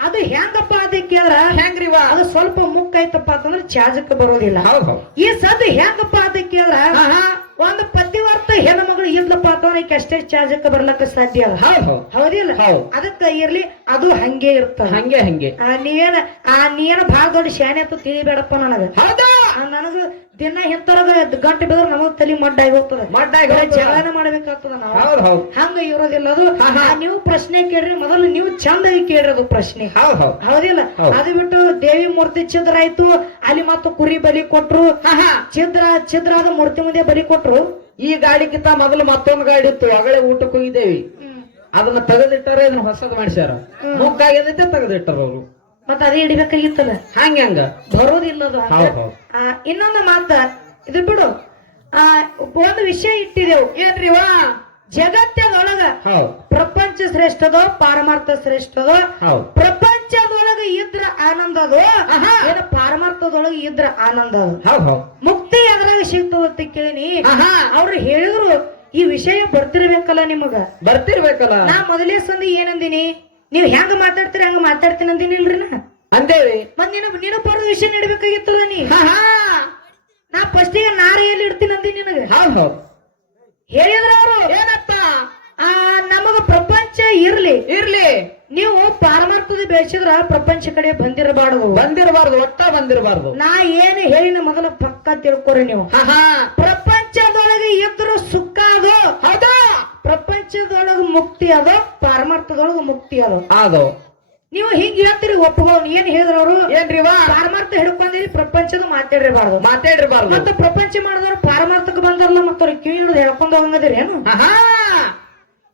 Speaker 1: ಅದು. ಹೆಂಗಪ್ಪ ಅದ ಕೇಳ್ರ.
Speaker 2: ಹೆಂಗ್ರಿ
Speaker 1: ಅದು ಸ್ವಲ್ಪ ಮುಕ್ಕಾಯ್ತಪ್ಪ ಅಂತಂದ್ರೆ ಚಾಜಕ್ಕೆ ಬರೋದಿಲ್ಲ. ಈ ಸದ್ ಹೆಂಗಪ್ಪ ಅದ ಕೇಳ್ರ. ಒಂದು ಪತಿವರ್ತ ಹೆಣ್ಮಗಳು ಇಲ್ಲಪ್ಪ ಅಂತಂದ್ರೆ ಎಷ್ಟೇ ಅಷ್ಟೇ ಚಾಜಕ್ಕೆ ಬರ್ಲಕ್ಕ ಸಾಧ್ಯ ಹೌದಿಲ್ಲ?
Speaker 2: ಹೌದ್.
Speaker 1: ಅದಕ್ಕ ಇರ್ಲಿ ಅದು ಹಂಗೆ ಇರ್ತ
Speaker 2: ಹಂಗೆ ಹಂಗೆ.
Speaker 1: ಆ, ನೀವೇನ ಆ ನೀನ್ ಬಾಳ ದೊಡ್ಡ ಶಾನೆ ಅಂತ ತಿಳಿಬೇಡಪ್ಪ ನನಗ.
Speaker 2: ಹೌದಾ?
Speaker 1: ನನಗ ದಿನ ಹಿಂತರದ ಗಂಟೆ ಬೆದ್ರ ನಮಗ್ ತಲಿ ಮಡ್ ಹೋಗ್ತದ.
Speaker 2: ಮಡ್ಡಾಗಿ.
Speaker 1: ಜಗಳನ ಮಾಡ್ಬೇಕಾಗ್ತದ ನಾವು. ಹಂಗ ಇರೋದಿಲ್ಲ ಅದು. ನೀವು ಪ್ರಶ್ನೆ ಕೇಳ್ರಿ ಮೊದಲು ನೀವು ಚಂದಾಗಿ ಕೇಳ್ರಿ ಅದು ಪ್ರಶ್ನೆ.
Speaker 2: ಹೌದ್ ಹೌದ್.
Speaker 1: ಹೌದಿಲ್ಲ? ಅದು ಬಿಟ್ಟು ದೇವಿ ಮೂರ್ತಿ ಛಿದ್ರ ಆಯ್ತು ಅಲ್ಲಿ ಮತ್ತು ಕುರಿ ಬಲಿ ಕೊಟ್ರು. ಛಿದ್ರ ಛಿದ್ರ ಆದ ಮೂರ್ತಿ ಮುಂದೆ ಬಲಿ ಕೊಟ್ರು.
Speaker 2: ಈ ಗಾಡಿಗಿಂತ ಮೊದಲು ಮತ್ತೊಂದು ಗಾಡಿ ಇತ್ತು ಅಗಳೇ ಊಟಕ್ಕೆ ಹೋಗಿದ್ದೇವಿ. ಅದನ್ನ ತೆಗೆದಿಟ್ಟಾರ ಇದನ್ನ ಹೊಸದ್ ಮಾಡಿಸ್ಯಾರ. ಮುಕ್ಕಾಗಿದ್ದೆ ತೆಗೆದಿಟ್ಟಾರ ಅವರು.
Speaker 1: ಮತ್ತ ಅದೇ ಹಿಡಿಬೇಕಾಗಿತ್ತಲ್ಲ?
Speaker 2: ಹಂಗ ಹಂಗ.
Speaker 1: ಬರೋದಿಲ್ಲ ಅದು ಹಂಗ.
Speaker 2: ಹೌದ್ ಹೌದ್.
Speaker 1: ಆ, ಇನ್ನೊಂದು ಮಾತ. ಇದು ಬಿಡು. ಆ ಒಂದು ವಿಷಯ ಇಟ್ಟಿದೆವು.
Speaker 2: ಏನ್ರಿ ವಾ
Speaker 1: ಜಗತ್ತದೊಳಗ
Speaker 2: ಹೌದ್.
Speaker 1: ಪ್ರಪಂಚ ಶ್ರೇಷ್ಠದೋ ಪಾರಮಾರ್ಥ ಶ್ರೇಷ್ಠದೋ
Speaker 2: ಹೌದ್.
Speaker 1: ಪ್ರಪಂಚದೊಳಗ ಇದ್ರ ಆನಂದ ಅದು?
Speaker 2: ಆಹಾ.
Speaker 1: ಏನ ಪಾರಮಾರ್ಥದೊಳಗ ಇದ್ರ ಆನಂದ ಅದು?
Speaker 2: ಹೌದ್ ಹೌದ್.
Speaker 1: ಮುಕ್ತಿ ಎದ್ರಾಗ ಸಿಗ್ತದ ಅಂತ ಕೇಳಿನಿ
Speaker 2: ಆಹಾ.
Speaker 1: ಅವ್ರು ಹೇಳಿದ್ರು ಈ ವಿಷಯ ಬರ್ತಿರ್ಬೇಕಲ್ಲ ನಿಮಗ?
Speaker 2: ಬರ್ತಿರ್ಬೇಕಲ್ಲ.
Speaker 1: ನಾ ಮೊದಲೇ ಸಂದಿ ಏನಂದಿನಿ? ನೀವ್ ಹೆಂಗ ಮಾತಾಡ್ತೀರ ಹಂಗ ಮಾತಾಡ್ತೀನಿ ಅಂದಿನಿಲ್ರಿ ನಾ
Speaker 2: ಅಂದೇವಿ
Speaker 1: ಮತ್ ನೀನು ನೀನು ಬರೋದ್ ವಿಷಯ ನೀಡ್ಬೇಕಾಗಿತ್ತಲ್ಲ ನೀ?
Speaker 2: ಹಾ ಹಾ.
Speaker 1: ನಾ ಫಸ್ಟಿಗೆ ಎಲ್ಲಿ ಇಡ್ತೀನಿ ಅಂದಿನಿ ನಿನಗ.
Speaker 2: ಹೌದ್ ಹೌದ್.
Speaker 1: ಹೇಳಿದ್ರ ಅವರು.
Speaker 2: ಏನತ್ತ
Speaker 1: ಆ ನಮಗ ಪ್ರಪಂಚ ಇರ್ಲಿ.
Speaker 2: ಇರ್ಲಿ.
Speaker 1: ನೀವು ಪಾರಮಾರ್ಥದ ಬೆಳೆಸಿದ್ರ ಪ್ರಪಂಚ ಕಡೆ ಬಂದಿರಬಾರದು.
Speaker 2: ಬಂದಿರಬಾರ್ದು ಒಟ್ಟ ಬಂದಿರಬಾರ್ದು.
Speaker 1: ನಾ ಏನು ಹೇಳಿನ ಮೊದಲ ಪಕ್ಕ ತಿಳ್ಕೊರಿ ನೀವು.
Speaker 2: ಹಾ ಹಾ.
Speaker 1: ಪ್ರಪಂಚದೊಳಗೆ ಇದ್ರು ಅದು
Speaker 2: ಹೌದಾ
Speaker 1: ಪ್ರಪಂಚದೊಳಗ ಮುಕ್ತಿ ಅದು ಪಾರಮಾರ್ಥದೊಳಗ ಮುಕ್ತಿ ಅದು.
Speaker 2: ಅದು.
Speaker 1: ನೀವು ಹಿಂಗ್ ಹೇಳ್ತೀರಿ ಒಪ್ಪಗೋ ಏನ್ ಹೇಳಿದ್ರವ್ರು
Speaker 2: ಏನ್ರಿ ವಾ?
Speaker 1: ಪಾರಮಾರ್ಥ ಹಿಡ್ಕೊಂಡಿರಿ ಪ್ರಪಂಚದ ಮಾತಾಡಿರಬಾರ್ದು.
Speaker 2: ಮಾತಾಡಿರ್ಬಾರ್ದು.
Speaker 1: ಮತ್ತೆ ಪ್ರಪಂಚ ಮಾಡಿದವ್ರು ಪಾರಮಾರ್ಥಕ್ಕೆ ಬಂದಾರಲ್ಲ ಮತ್ತ ಅವ್ರಿಗೆ ಕಿವಿ ಹಿಡಿದು ಹೇಳ್ಕೊಂಡ್ ಏನು?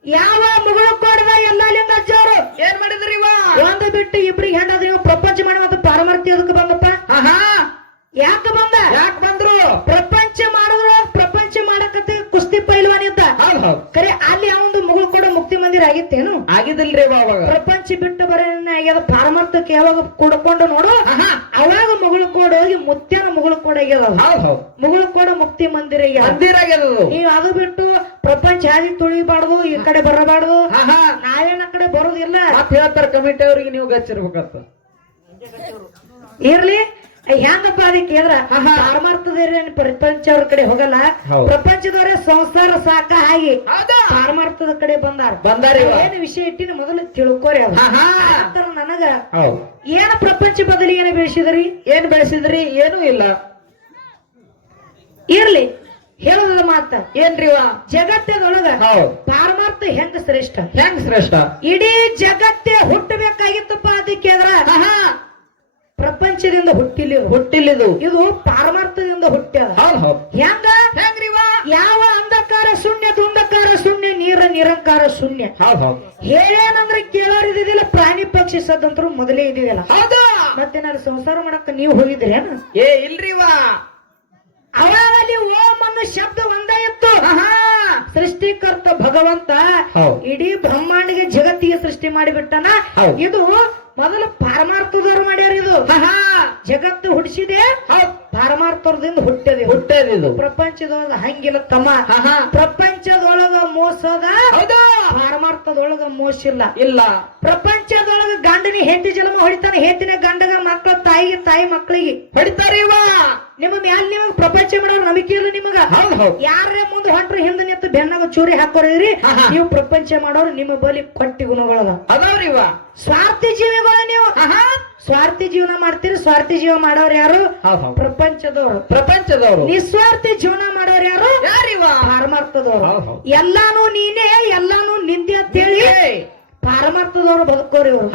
Speaker 1: ಯಾವ ಮುಗಳು ಕೊಡದ ಎಲ್ಲ ಲಿಂಗಜ್ಜವರು
Speaker 2: ಏನ್ ಮಾಡಿದ್ರಿ
Speaker 1: ಒಂದು ಬಿಟ್ಟು ಇಬ್ರಿಗೆ ಹೆಂಡದ್ರಿ ಪ್ರಪಂಚ ಮಾಡಿ ಮತ್ತೆ ಪಾರಮಾರ್ಥಿ ಅದಕ್ಕೆ ಬಂದಪ್ಪ? ಯಾಕೆ ಬಂದ?
Speaker 2: ಯಾಕೆ ಬಂದ್ರು?
Speaker 1: ಪ್ರಪಂಚ ಮಾಡಿದ್ರು ಪ್ರಪಂಚ ಮಾಡಕತ್ತೆ ಇದ್ದ ಕರೆ ಅಲ್ಲಿ ಅವಂದು ಮುಗಳು ಕೂಡ ಮುಕ್ತಿ ಮಂದಿರ ಆಗಿತ್ತೇನು?
Speaker 2: ಆಗಿದಿಲ್ರಿ ಅವಾಗ.
Speaker 1: ಪ್ರಪಂಚ ಬಿಟ್ಟು ಬರೇ ಆಗ್ಯದ ಪಾರಮಾರ್ಥಕ್ಕೆ ಯಾವಾಗ ಕುಡ್ಕೊಂಡು ನೋಡು ಅವಾಗ ಮುಗುಳು ಕೋಡ ಹೋಗಿ ಮುತ್ಯನ ಮುಗುಳು ಕೋಡ ಆಗ್ಯದ ಮುಗುಳು ಕೋಡ ಮುಕ್ತಿ ಮಂದಿರ ಆಗ್ಯದ.
Speaker 2: ಮಂದಿರಾಗ್ಯದದು
Speaker 1: ನೀವು ಅದು ಬಿಟ್ಟು ಪ್ರಪಂಚ ಹಾದಿ ತುಳಿಬಾರ್ದು ಈ ಕಡೆ ಬರಬಾರ್ದು ನಾವೇನ ಕಡೆ ಬರೋದಿಲ್ಲ.
Speaker 2: ಹೇಳ್ತಾರ ಕಮಿಟಿ ಅವ್ರಿಗೆ ನೀವು ಗಚ್ಚಿರ್ಬೇಕಂತ.
Speaker 1: ಇರ್ಲಿ. ಹೆಂಗಪ್ಪ ಅದಕ್ಕೆ
Speaker 2: ಹಾ.
Speaker 1: ಪಾರಮಾರ್ಥದವ್ರೆ ಪ್ರಪಂಚ ಅವ್ರ ಕಡೆ ಹೋಗಲ್ಲ. ಪ್ರಪಂಚದವರೇ ಸಂಸಾರ ಸಾಕ ಹಾಗೆ.
Speaker 2: ಹೌದಾ?
Speaker 1: ಪಾರಮಾರ್ಥದ ಕಡೆ ಬಂದಾರ.
Speaker 2: ಬಂದಾರ.
Speaker 1: ಏನು ವಿಷಯ ಇಟ್ಟಿನ ಮೊದಲು ತಿಳ್ಕೊರಿ ಅವ್ರ. ನನಗ ಏನ ಪ್ರಪಂಚ ಬದಲಿ ಏನ ಬೆಳೆಸಿದ್ರಿ?
Speaker 2: ಏನ್ ಬೆಳೆಸಿದ್ರಿ? ಏನೂ ಇಲ್ಲ.
Speaker 1: ಇರ್ಲಿ. ಹೇಳೋದ ಮಾತ.
Speaker 2: ಏನ್ರಿ ಜಗತ್ತಿನೊಳಗ
Speaker 1: ಜಗತ್ತದೊಳಗ ಪಾರಮಾರ್ಥ ಹೆಂಗ ಶ್ರೇಷ್ಠ?
Speaker 2: ಹೆಂಗ್ ಶ್ರೇಷ್ಠ?
Speaker 1: ಇಡೀ ಜಗತ್ತೇ ಹುಟ್ಟಬೇಕಾಗಿತ್ತಪ್ಪ ಅದಕ್ಕೆ ಅದ್ರ. ಪ್ರಪಂಚದಿಂದ ಹುಟ್ಟಿಲ್ಲ ಇದು.
Speaker 2: ಹುಟ್ಟಿಲ್ಲಿದು
Speaker 1: ಇದು ಪಾರಮಾರ್ಥದಿಂದ ಹುಟ್ಟ್ಯದ. ಹೆಂಗ?
Speaker 2: ಹೆಂಗ್ರಿವ?
Speaker 1: ಯಾವ ಅಂಧಕಾರ ಶೂನ್ಯ ದುಂಧಕಾರ ಶೂನ್ಯ ನೀರ ನಿರಂಕಾರ ಶೂನ್ಯ. ಹೇಳೇನಂದ್ರೆ ಕೇಳೋರ್ ಇದಿಲ್ಲ ಪ್ರಾಣಿ ಪಕ್ಷಿ ಸದ್ದಂತರು ಮೊದಲೇ ಇದೆಯಲ್ಲ
Speaker 2: ಹೌದಾ.
Speaker 1: ಮತ್ತೆ ನಾನು ಸಂಸಾರ ಮಾಡಕ್ಕ ನೀವು ಹೋಗಿದ್ರೇನು?
Speaker 2: ಏ ಇಲ್ರಿ ವಾ
Speaker 1: ಅವಾಗ ಅಲ್ಲಿ ಓಂ ಅನ್ನೋ ಶಬ್ದ ಒಂದೇ ಇತ್ತು. ಸೃಷ್ಟಿಕರ್ತ ಭಗವಂತ. ಇಡೀ ಬ್ರಹ್ಮಾಂಡಿಗೆ ಜಗತ್ತಿಗೆ ಸೃಷ್ಟಿ ಮಾಡಿಬಿಟ್ಟನ. ಇದು ಮೊದಲು ಪಾರಮಾರ್ಥದವ್ರು ಮಾಡ್ಯಾರ ಇದು. ಜಗತ್ತು
Speaker 2: ಹುಡ್ಸಿದೆ
Speaker 1: ಪರಮಾರ್ಥದಿಂದ ಹುಟ್ಟದೆ.
Speaker 2: ಹುಟ್ಟದಿದು.
Speaker 1: ಪ್ರಪಂಚದೊಳಗ ಹಂಗಿಲ್ಲ ತಮ್ಮ. ಪ್ರಪಂಚದೊಳಗ ಮೋಸದ
Speaker 2: ಹೌದಾ.
Speaker 1: ಪಾರಮಾರ್ಥದೊಳಗ ಮೋಸ ಇಲ್ಲ.
Speaker 2: ಇಲ್ಲ
Speaker 1: ಪ್ರಪಂಚದೊಳಗ ಗಂಡನಿ ಹೆಂಡಿ ಜನ್ಮ ಹೊಡಿತಾನೆ ಹೆಂಡತಿನ ಗಂಡಗ ಮಕ್ಕಳ ತಾಯಿಗೆ ತಾಯಿ ಮಕ್ಕಳಿಗೆ.
Speaker 2: ಹೊಡಿತಾರೆ ವಾ
Speaker 1: ನಿಮ್ಮ ಮ್ಯಾಲ ನಿಮಗ್ ಪ್ರಪಂಚ ಮಾಡೋ ನಂಬಿಕೆ ಇಲ್ಲ ನಿಮಗ.
Speaker 2: ಹೌದ್ ಹೌದ್.
Speaker 1: ಯಾರೇ ಮುಂದೆ ಹೊಂಟ್ರೆ ಹಿಂದೆ ನಿಂತು ಬೆನ್ನಾಗ ಚೂರಿ
Speaker 2: ಹಾಕೋರಿ.
Speaker 1: ನೀವು ಪ್ರಪಂಚ ಮಾಡೋರು ನಿಮ್ಮ ಬಲಿ ಕೊಟ್ಟಿ ಗುಣಗಳದ.
Speaker 2: ಅದಾವ್ರಿ ವಾ
Speaker 1: ಸ್ವಾರ್ಥಿ ಜೀವಿಗಳು ನೀವು. ಸ್ವಾರ್ಥಿ ಜೀವನ ಮಾಡ್ತೀರಿ ಸ್ವಾರ್ಥಿ ಜೀವ ಮಾಡೋರು ಯಾರು? ಪ್ರಪಂಚದವ್ರು.
Speaker 2: ಪ್ರಪಂಚದವರು.
Speaker 1: ನಿಸ್ವಾರ್ಥಿ ಜೀವನ ಮಾಡೋರು ಯಾರು?
Speaker 2: ಯಾರಿವ ಹೌದ್.
Speaker 1: ಎಲ್ಲಾನು ನೀನೇ ಎಲ್ಲಾನು ನಿಂದೆ ಅಂತೇಳಿ ಪಾರಮಾರ್ಥದವರು ಬದುಕೋರಿ ಇವರು.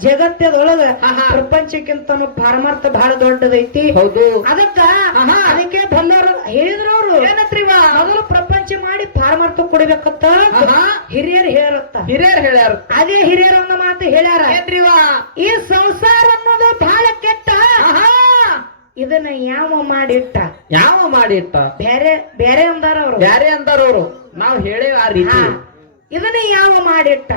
Speaker 1: ಜಗತ್ತದೊಳಗ. ಪ್ರಪಂಚಕ್ಕಿಂತ ಪಾರಮಾರ್ಥ ಬಹಳ ದೊಡ್ಡದೈತಿ.
Speaker 2: ಹೌದು.
Speaker 1: ಅದಕ್ಕ. ಅದಕ್ಕೆ ಬಂದವರು ಹೇಳಿದ್ರು ಅವರು
Speaker 2: ಏನತ್ರಿವ
Speaker 1: ಮೊದಲು ಪ್ರಪಂಚ ಮಾಡಿ ಪಾರಮಾರ್ಥ ಕೊಡ್ಬೇಕತ್ತ. ಹಿರಿಯರು ಹೇಳತ್ತ.
Speaker 2: ಹಿರಿಯರ್ ಹೇಳ್ಯಾರ.
Speaker 1: ಅದೇ ಹಿರಿಯರ ಒಂದು ಮಾತು ಹೇಳ್ಯಾರ.
Speaker 2: ಏನ್ರಿವ
Speaker 1: ಈ ಸಂಸಾರ ಅನ್ನೋದು ಬಹಳ ಕೆಟ್ಟ. ಇದನ್ನ ಯಾವ ಮಾಡಿಟ್ಟ?
Speaker 2: ಯಾವ ಮಾಡಿಟ್ಟ?
Speaker 1: ಬೇರೆ ಬೇರೆ ಅಂದಾರ ಅವರು
Speaker 2: ಅಂದಾರ ಅವ್ರು ನಾವ್ ಹೇಳೇವ ಆ ರೀತಿ.
Speaker 1: ಇದನ್ನ ಯಾವ ಮಾಡಿಟ್ಟ?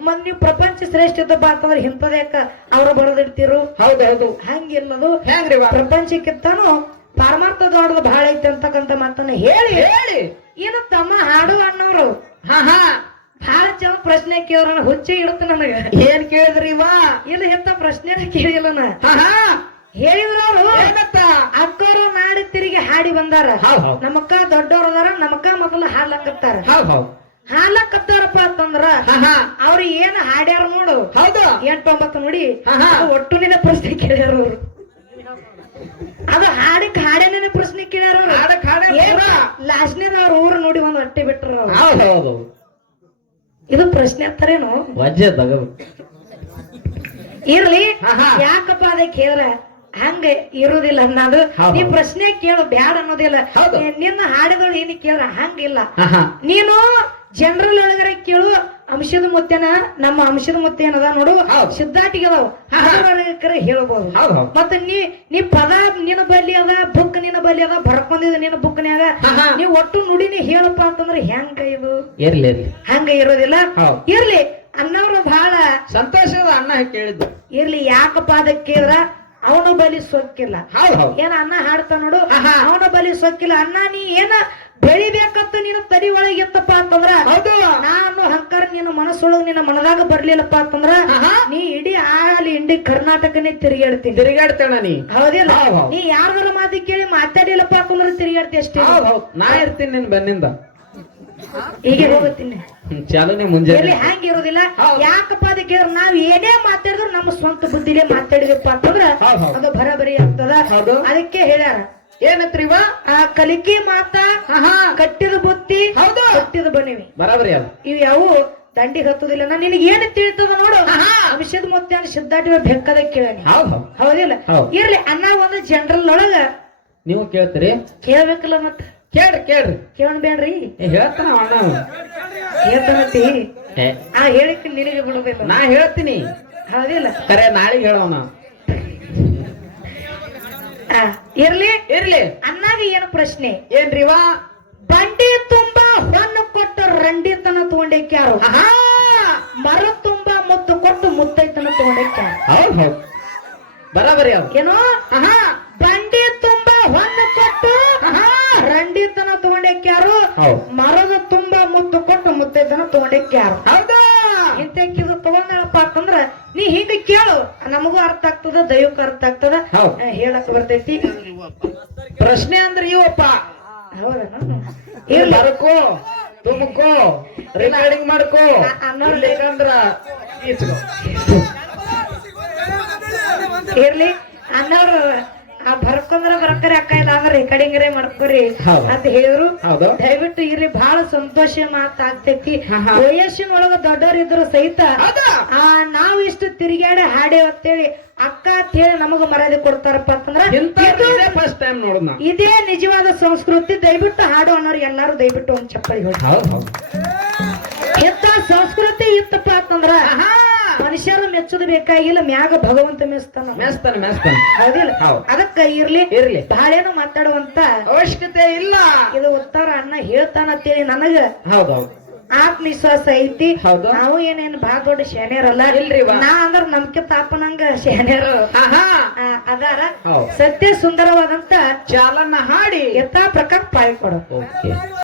Speaker 1: ಮತ್ ನೀವು ಪ್ರಪಂಚ ಶ್ರೇಷ್ಠದ ಅಂತಂದ್ರೆ ಹಿಂಪದೇಕ ಅವ್ರ ಬಡದಿಡ್ತಿರು
Speaker 2: ಹೌದೌದು ಹೌದು.
Speaker 1: ಹಂಗಿಲ್ಲದು.
Speaker 2: ಹೆಂಗ್ರಿ
Speaker 1: ಪ್ರಪಂಚಕ್ಕಿಂತಾನು ಪರಮಾರ್ಥ ದೊಡ್ಡದು ಬಹಳ ಐತೆ ಅಂತಕ್ಕಂತ ಮಾತನ್ನ ಹೇಳಿ.
Speaker 2: ಹೇಳಿ.
Speaker 1: ಏನು ತಮ್ಮ ಹಾಡು ಅನ್ನೋರು.
Speaker 2: ಹಾ ಹಾ.
Speaker 1: ಬಹಳ ಚಂದ ಪ್ರಶ್ನೆ ಕೇಳ್ರ ಹುಚ್ಚಿ ಇಡುತ್ತ ನನಗ
Speaker 2: ಏನ್ ಕೇಳಿದ್ರಿ ಇವ?
Speaker 1: ಇಲ್ಲ ಎಂತ ಪ್ರಶ್ನೆನ ಕೇಳಿಲ್ಲ ನಾ ಹೇಳಿದ್ರ ಅಕ್ಕರು ನಾಡಿ ತಿರುಗಿ ಹಾಡಿ ಬಂದಾರ. ನಮ್ಮಕ್ಕ ದೊಡ್ಡವ್ರ ಅದಾರ ನಮ್ಮಕ್ಕ ಮೊದಲು
Speaker 2: ಹೌದ್ ಹೌದ್.
Speaker 1: ಹಾಡ್ಲಕತ್ತಾರಪ್ಪ ಅಂತಂದ್ರ ಅವ್ರು ಏನ್ ಹಾಡ್ಯಾರ ನೋಡು.
Speaker 2: ಹೌದು.
Speaker 1: ಎಂಟೊಂಬತ್ತು ನೋಡಿ
Speaker 2: ಹಾ,
Speaker 1: ನಿನ್ನ ಪ್ರಶ್ನೆ ಕೇಳ್ಯಾರ ಅವ್ರು. ಅದು ಹಾಡಕ್ ಹಾಡೇನೇನೆ ಪ್ರಶ್ನೆ ಕೇಳ್ಯಾರ ಅವ್ರು. ಲಾಸ್ಟ್ನೇದ ಅವ್ರ ಊರು ನೋಡಿ ಒಂದ್ ಹೊಟ್ಟೆ ಬಿಟ್ರು
Speaker 2: ಹೌದು
Speaker 1: ಇದು ಪ್ರಶ್ನೆ ಅಂತಾರೇನು?
Speaker 2: ವಜ್ಜೆ ತಗ.
Speaker 1: ಇರ್ಲಿ. ಯಾಕಪ್ಪ ಅದಕ್ಕೆ ಕೇಳ್ರ ಹಂಗ ಇರುದಿಲ್ಲ ಅನ್ನೋದು. ನೀ ಪ್ರಶ್ನೆ ಕೇಳು ಬ್ಯಾಡ ಅನ್ನೋದಿಲ್ಲ. ನಿನ್ನ ಹಾಡುಗಳು ಏನು ಕೇಳ ಹಂಗಿಲ್ಲ. ನೀನು ಜನರಲ್ ಒಳಗರ ಕೇಳು ಅಂಶದ ಮುತ್ತೆನ ನಮ್ಮ ಅಂಶದ ಮುತ್ತೆ ಏನದ ನೋಡು. ಸಿದ್ಧಾಟಿಗೆ ಅದಾವ.
Speaker 2: ಹಾ, ಹಾ.
Speaker 1: ಹೇಳ್ಬೋದು.
Speaker 2: ಹೌದ್ ಹೌದ್.
Speaker 1: ಮತ್ತ ನೀ ನೀ ಪದ ನಿನ್ನ ಬಲಿ ಅದ ಬುಕ್ ನಿನ್ನ ಬಲಿ ಅದ ಬರ್ಕೊಂಡಿದ ನಿನ್ನ ಬುಕ್ನ್ಯಾಗ. ನೀ ಒಟ್ಟು ನುಡಿನಿ ಹೇಳಪ್ಪ ಅಂತಂದ್ರೆ ಹೆಂಗ ಇದು?
Speaker 2: ಇರ್ಲಿ
Speaker 1: ಹಂಗ ಇರೋದಿಲ್ಲ ಇರ್ಲಿ. ಅನ್ನವ್ರು ಬಹಳ
Speaker 2: ಸಂತೋಷದ ಅಣ್ಣ ಕೇಳಿದ್ದು.
Speaker 1: ಇರ್ಲಿ ಯಾಕಪ್ಪ ಅದಕ್ಕೆ ಕೇಳ್ರ ಅವನ ಬಲಿ ಸೊಕ್ಕಿಲ್ಲ ಏನ ಅನ್ನ ಹಾಡ್ತಾ ನೋಡು? ಅವನು ಬಲಿ ಸೊಕ್ಕಿಲ್ಲ ಅನ್ನ ನೀ ಏನ ಬೆಳಿಬೇಕಂತ ನೀನು ತಡಿ ಒಳಗೆ ಎತ್ತಪ್ಪ ಅಂತಂದ್ರ ನಾನು ಹಂಕಾರ ನಿನ್ನ ಮನಸ್ಸೊಳಗ ನಿನ್ನ ಮನದಾಗ ಬರ್ಲಿಲ್ಲಪ್ಪ ಅಂತಂದ್ರ. ನೀ ಇಡೀ ಆಲಿ ಇಂಡಿ ಕರ್ನಾಟಕನೇ ತಿರುಗಾಡ್ತೀನಿ
Speaker 2: ತಿರುಗಾಡ್ತೇಣ ನೀ.
Speaker 1: ಹೌದಿಲ್ಲ?
Speaker 2: ಹೌದ್ ಹೌದ್.
Speaker 1: ನೀ ಯಾರ ಮಾತಿ ಕೇಳಿ ಮಾತಾಡಿಲ್ಲಪ್ಪ ಅಂತಂದ್ರ ತಿರುಗಾಡ್ತಿ ಅಷ್ಟೇ.
Speaker 2: ನಾ ಇರ್ತೀನಿ ನಿನ್ ಬೆನ್ನಿಂದ.
Speaker 1: ಹೋಗುತ್ತೀನಿ.
Speaker 2: ಹ್ಮ್, ಚಾಲನೆ ಮುಂಜಾನೆ.
Speaker 1: ಹ್ಯಾಂಗ ಇರೋದಿಲ್ಲ. ಯಾಕಪ್ಪ ಅದಕ್ಕೆ ನಾವ್ ಏನೇ ಮಾತಾಡಿದ್ರು ನಮ್ಮ ಸ್ವಂತ ಬುದ್ಧಿಲೇ ಮಾತಾಡಿದಪ್ಪ ಅಂತಂದ್ರ. ಅದು ಬರಬರಿ ಆಗ್ತದ. ಅದಕ್ಕೆ ಹೇಳ್ಯಾರ
Speaker 2: ಏನತ್ರಿವ?
Speaker 1: ಆ ಕಲಿಕೆ ಮಾತ ಕಟ್ಟಿದ ಬುತ್ತಿ
Speaker 2: ಹೌದು.
Speaker 1: ಕಟ್ಟಿದ ಬನಿವಿ.
Speaker 2: ಬರಾಬರಿ ಅಲ್ಲ.
Speaker 1: ಇವ್ ಯಾವ ದಂಡಿಗೆ ಹತ್ತುದಿಲ್ಲ. ನಾನು ನಿನಗೆ ಏನು ತಿಳಿತದ ನೋಡು. ಅಂಶದ ಮತ್ತೆ ಸಿದ್ಧಾಟಿ ಬೆಕ್ಕದ ಕೇಳಿ
Speaker 2: ಹೌದ್ ಹೌದ್.
Speaker 1: ಹೌದಿಲ್ಲ? ಇರ್ಲಿ ಅನ್ನ ಒಂದು ಜನರಲ್ ಒಳಗ
Speaker 2: ನೀವು ಕೇಳ್ತೀರಿ.
Speaker 1: ಕೇಳ್ಬೇಕಲ್ಲ ಮತ್ತ?
Speaker 2: ಕೇಳ್ರಿ ಕೇಳ್ರಿ. ಕೇಳ್ಬೇಡ್ರಿ ಹೇಳ್ತಾನ ಅಣ್ಣ
Speaker 1: ಹೇಳ್ತಾನಂತಿ ಆ ಹೇಳಿಕ್ಕೆ ನಿನಗೆ ಬಿಡುದಿಲ್ಲ
Speaker 2: ನಾ ಹೇಳ್ತೀನಿ.
Speaker 1: ಹೌದಿಲ್ಲ.
Speaker 2: ಕರೆ ನಾಳೆ ಹೇಳೋಣ
Speaker 1: ಆ, ಇರ್ಲಿ.
Speaker 2: ಇರ್ಲಿ.
Speaker 1: ಅನ್ನಾಗ ಏನು ಪ್ರಶ್ನೆ?
Speaker 2: ಏನ್ರಿ ವಾ?
Speaker 1: ಬಂಡಿ ತುಂಬಾ ಹೊನ್ನು ಕೊಟ್ಟು ರಂಡಿತನ ತಗೊಂಡೇಕ್ಯಾರು? ಮರ ತುಂಬಾ ಮುತ್ತು ಕೊಟ್ಟು ಮುತ್ತೈತನ ತಗೊಂಡೇಕ್ಯಾರು?
Speaker 2: ಹೌದು ಹೌದ್. ಬರಾಬರಿ ಅವ್ರು.
Speaker 1: ಏನು?
Speaker 2: ಆಹಾ.
Speaker 1: ಬಂಡಿ ತುಂಬಾ ಹೊನ್ನು ಕೊಟ್ಟು
Speaker 2: ಆಹಾ.
Speaker 1: ರಂಡಿತನ ತಗೊಂಡೇಕ್ಯಾರು?
Speaker 2: ಯಾರು
Speaker 1: ಮರದ ತುಂಬಾ ಮುತ್ತು ಕೊಟ್ಟು ಮುತ್ತೈತನ ತಗೊಂಡೇಕ್ಯಾರು.
Speaker 2: ಹೌದಾ?
Speaker 1: ಇಂತಕ್ಕಿದು ತಗೊಂಡಪ್ಪ ಅಂತಂದ್ರ ನೀ ಹಿಂಗ ಕೇಳು. ನಮಗೂ ಅರ್ಥ ಆಗ್ತದ ದೈವಕ್ಕೂ ಅರ್ಥ ಆಗ್ತದ. ಹೇಳಕ್ ಬರ್ತೈತಿ.
Speaker 2: ಪ್ರಶ್ನೆ ಅಂದ್ರೆ ಇವಪ್ಪ
Speaker 1: ಹೌದಾ?
Speaker 2: ಇಲ್ಲಿ ಬರಕೋ ತುಮಕೋ ರೆಕಾರ್ಡಿಂಗ್ ಮಾಡ್ಕೋ.
Speaker 1: ಅನ್ನೋ ಅನ್ನೋರ್
Speaker 2: ಇಲ್ಲಿಗಂದ್ರ ಈಚ್ಕೋ.
Speaker 1: ಇರ್ಲಿ. ಅನ್ನವ್ರು ಆ ಬರ್ಕೊಂದ್ರ ಬರ್ಕರಿ ಅಕ್ಕ ಇಲ್ಲ ಅಂದ್ರೆ ರೆಕಾರ್ಡಿಂಗ್ ಮಾಡ್ಕೊರಿ
Speaker 2: ಹೌದು.
Speaker 1: ಅಂತ ಹೇಳಿದ್ರು. ದಯವಿಟ್ಟು ಇರ್ಲಿ ಬಹಳ ಸಂತೋಷ ಮಾತಾಗ್ತೈತಿ
Speaker 2: ವಯಸ್ಸಿನ ಒಳಗ
Speaker 1: ವಯಸ್ಸಿನೊಳಗ ದೊಡ್ಡವರಿದ್ರು ಸಹಿತ ಆ ನಾವು ಇಷ್ಟು ತಿರುಗಾಡಿ ಹಾಡೇವ್ ಅಂತೇಳಿ ಅಕ್ಕ ಅಂತ ಹೇಳಿ ನಮಗ ಮರ್ಯಾದೆ ಕೊಡ್ತಾರಪ್ಪ ಅಂತಂದ್ರ
Speaker 2: ಫಸ್ಟ್ ಟೈಮ್
Speaker 1: ಇದೇ ನಿಜವಾದ ಸಂಸ್ಕೃತಿ. ದಯವಿಟ್ಟು ಹಾಡು ಅನ್ನೋರು ಎಲ್ಲಾರು ದಯವಿಟ್ಟು ಒಂದ್ ಚಪ್ಪಲಿ ಹೊಡಿ ಸಂಸ್ಕೃತಿ ಇತ್ತಪ್ಪ ಅಂತಂದ್ರ ಮನುಷ್ಯರು ಮೆಚ್ಚುದು ಬೇಕಾಗಿಲ್ಲ ಮ್ಯಾಗ ಭಗವಂತ ಮೆಸ್ತಾನ
Speaker 2: ಮೆಸ್ತಾನ ಮೆಸ್ತಾನ
Speaker 1: ಹೌದಿಲ್ಲ?
Speaker 2: ಹೌದ್.
Speaker 1: ಅದಕ್ಕ ಇರ್ಲಿ
Speaker 2: ಇರ್ಲಿ.
Speaker 1: ಬಹಳೇನು ಮಾತಾಡುವಂತ
Speaker 2: ಅವಶ್ಯಕತೆ ಇಲ್ಲ.
Speaker 1: ಇದು ಉತ್ತರ ಅಣ್ಣ ಹೇಳ್ತಾನಂತೇಳಿ ನನಗ.
Speaker 2: ಹೌದೌದು ಹೌದ್.
Speaker 1: ಆತ್ಮವಿಶ್ವಾಸ ಐತಿ.
Speaker 2: ಹೌದು.
Speaker 1: ನಾವು ಏನೇನ್ ಬಹಳ ದೊಡ್ಡ
Speaker 2: ಇಲ್ರಿ.
Speaker 1: ನಾ ಅಂದ್ರ ನಮ್ಕೆ ತಾಪನಂಗ ಆ, ಅದಾರ. ಸತ್ಯ ಸುಂದರವಾದಂತ
Speaker 2: ಚಾಲನ ಹಾಡಿ.
Speaker 1: ಯಥಾ ಪ್ರಕಾರ ಪಾಳ್ಕೊಡು.